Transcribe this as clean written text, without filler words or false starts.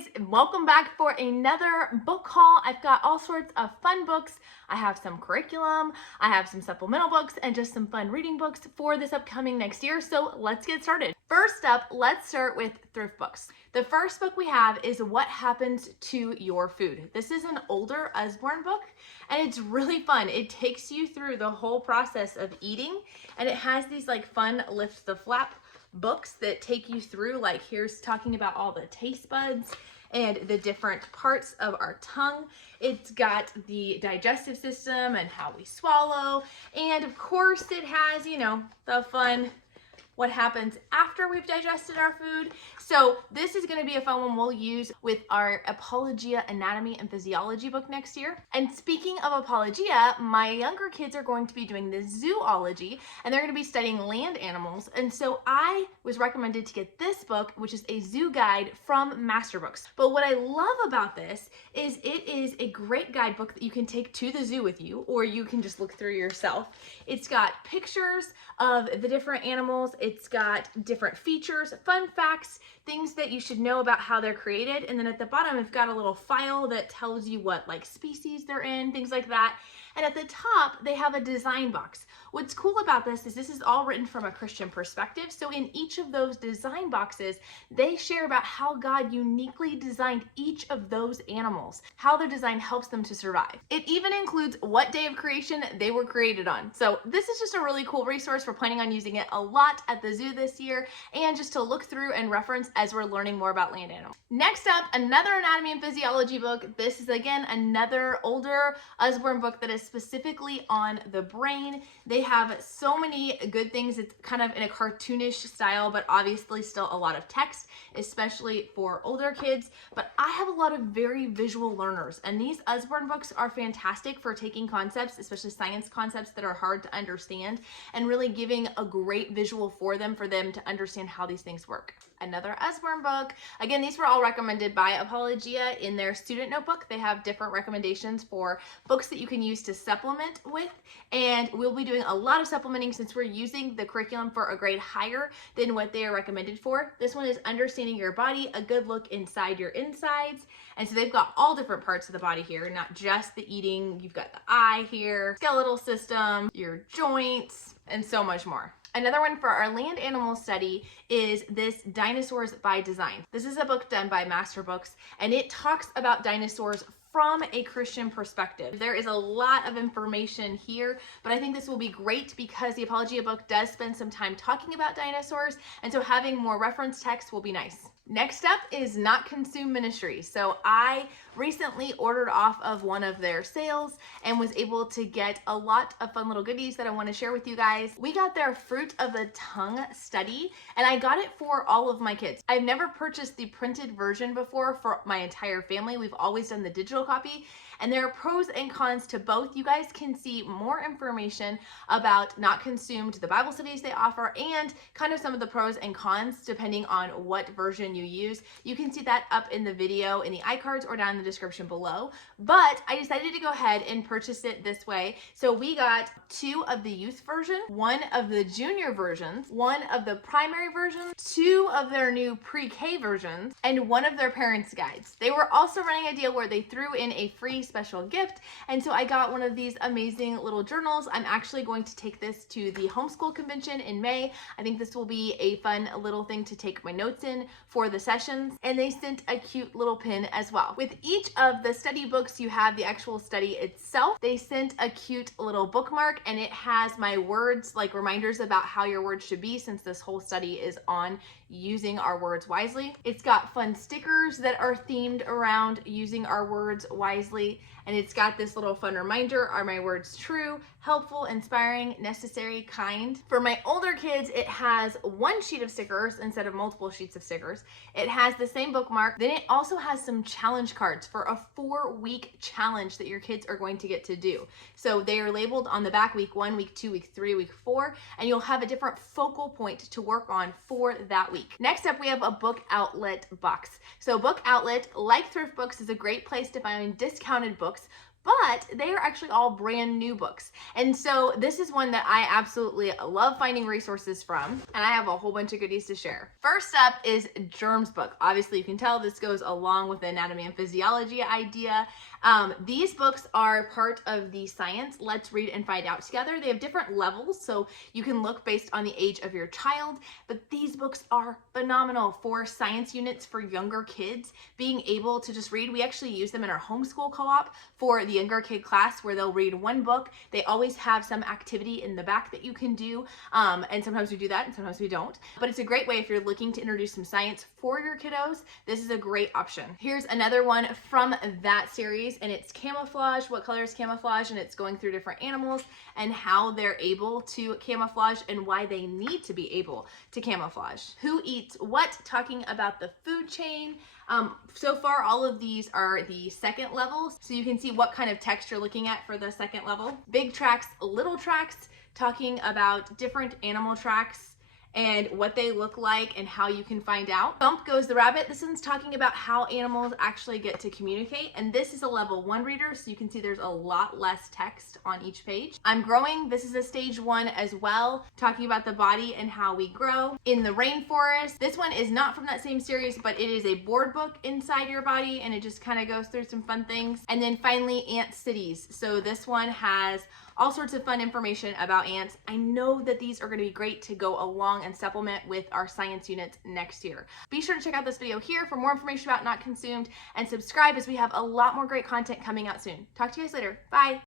guys, welcome back for another book haul. I've got all sorts of fun books. I have some curriculum, I have some supplemental books, and just some fun reading books for this upcoming next year. So let's get started. First up, let's start with ThriftBooks. The first book we have is What Happens to Your Food. This is an older Usborne book, and it's really fun. It takes you through the whole process of eating, and it has these like fun lift the flap books that take you through, like here's talking about all the taste buds and the different parts of our tongue. It's got the digestive system and how we swallow, and of course it has, you know, the fun what happens after we've digested our food. So this is going to be a fun one we'll use with our Apologia Anatomy and Physiology book next year. And speaking of Apologia, my younger kids are going to be doing the zoology, and they're going to be studying land animals. And so I was recommended to get this book, which is a zoo guide from Masterbooks. But what I love about this is it is a great guidebook that you can take to the zoo with you, or you can just look through yourself. It's got pictures of the different animals. It's got different features, fun facts, things that you should know about how they're created. And then at the bottom, we've got a little file that tells you what like species they're in, things like that. And at the top, they have a design box. What's cool about this is all written from a Christian perspective. So in each of those design boxes, they share about how God uniquely designed each of those animals, how their design helps them to survive. It even includes what day of creation they were created on. So this is just a really cool resource. We're planning on using it a lot at the zoo this year, and just to look through and reference as we're learning more about land animals. Next up, another anatomy and physiology book. This is again another older Usborne book that is specifically on the brain. They have so many good things. It's kind of in a cartoonish style, but obviously still a lot of text, especially for older kids. But I have a lot of very visual learners, and these Usborne books are fantastic for taking concepts, especially science concepts that are hard to understand, and really giving a great visual for them to understand how these things work. Another Usborne book. Again, these were all recommended by Apologia in their student notebook. They have different recommendations for books that you can use to supplement with, and we'll be doing a lot of supplementing since we're using the curriculum for a grade higher than what they are recommended for. This one is Understanding Your Body, a good look inside your insides. And so they've got all different parts of the body here, not just the eating. You've got the eye here, skeletal system, your joints, and so much more. Another one for our land animal study is this Dinosaurs by Design. This is a book done by Masterbooks, and it talks about dinosaurs from a Christian perspective. There is a lot of information here, but I think this will be great because the Apologia book does spend some time talking about dinosaurs, and so having more reference text will be nice. Next up is Not Consume Ministry. So I recently ordered off of one of their sales and was able to get a lot of fun little goodies that I want to share with you guys. We got their Fruit of the Tongue study, and I got it for all of my kids. I've never purchased the printed version before for my entire family. We've always done the digital copy, and there are pros and cons to both. You guys can see more information about Not Consumed, the Bible studies they offer, and kind of some of the pros and cons depending on what version you use. You can see that up in the video in the iCards or down in the description below. But I decided to go ahead and purchase it this way. So we got 2 of the youth version, 1 of the junior versions, 1 of the primary versions, 2 of their new pre-K versions, and 1 of their parents' guides. They were also running a deal where they threw in a free special gift, and so I got one of these amazing little journals. I'm actually going to take this to the Homeschool convention in May. I think this will be a fun little thing to take my notes in for the sessions, and they sent a cute little pin as well. With each of the study books, you have the actual study itself. They sent a cute little bookmark, and it has my words, like reminders about how your words should be, since this whole study is on using our words wisely. It's got fun stickers that are themed around using our words wisely, and it's got this little fun reminder: are my words true, helpful, inspiring, necessary, kind? For my older kids, it has 1 sheet of stickers instead of multiple sheets of stickers. It has the same bookmark. Then it also has some challenge cards for a 4-week challenge that your kids are going to get to do. So they are labeled on the back: week 1, week 2, week 3, week 4, and you'll have a different focal point to work on for that week. Next up, we have a book outlet box. So Book Outlet, like ThriftBooks, is a great place to find discounted books, but they are actually all brand new books. And so this is one that I absolutely love finding resources from, and I have a whole bunch of goodies to share. First up is Germs book. Obviously you can tell this goes along with the anatomy and physiology idea. These books are part of the science Let's Read and Find Out together. They have different levels, so you can look based on the age of your child, but these books are phenomenal for science units for younger kids, being able to just read. We actually use them in our homeschool co-op for the younger kid class where they'll read one book. They always have some activity in the back that you can do, and sometimes we do that and sometimes we don't. But it's a great way if you're looking to introduce some science for your kiddos. This is a great option. Here's another one from that series, and it's Camouflage. What color is camouflage? And it's going through different animals and how they're able to camouflage and why they need to be able to camouflage. Who eats what? Talking about the food chain. So far, all of these are the second level, so you can see what kind of text you're looking at for the second level. Big tracks, little tracks, talking about different animal tracks and what they look like and how you can find out. Bump Goes the Rabbit. This one's talking about how animals actually get to communicate, and this is a level 1 reader, so you can see there's a lot less text on each page. I'm Growing. This is a stage 1 as well, talking about the body and how we grow. In the Rainforest. This one is not from that same series, but it is a board book inside your body, and it just kind of goes through some fun things. And then finally, Ant Cities. So this one has all sorts of fun information about ants. I know that these are going to be great to go along and supplement with our science units next year. Be sure to check out this video here for more information about Not Consumed, and subscribe as we have a lot more great content coming out soon. Talk to you guys later. Bye.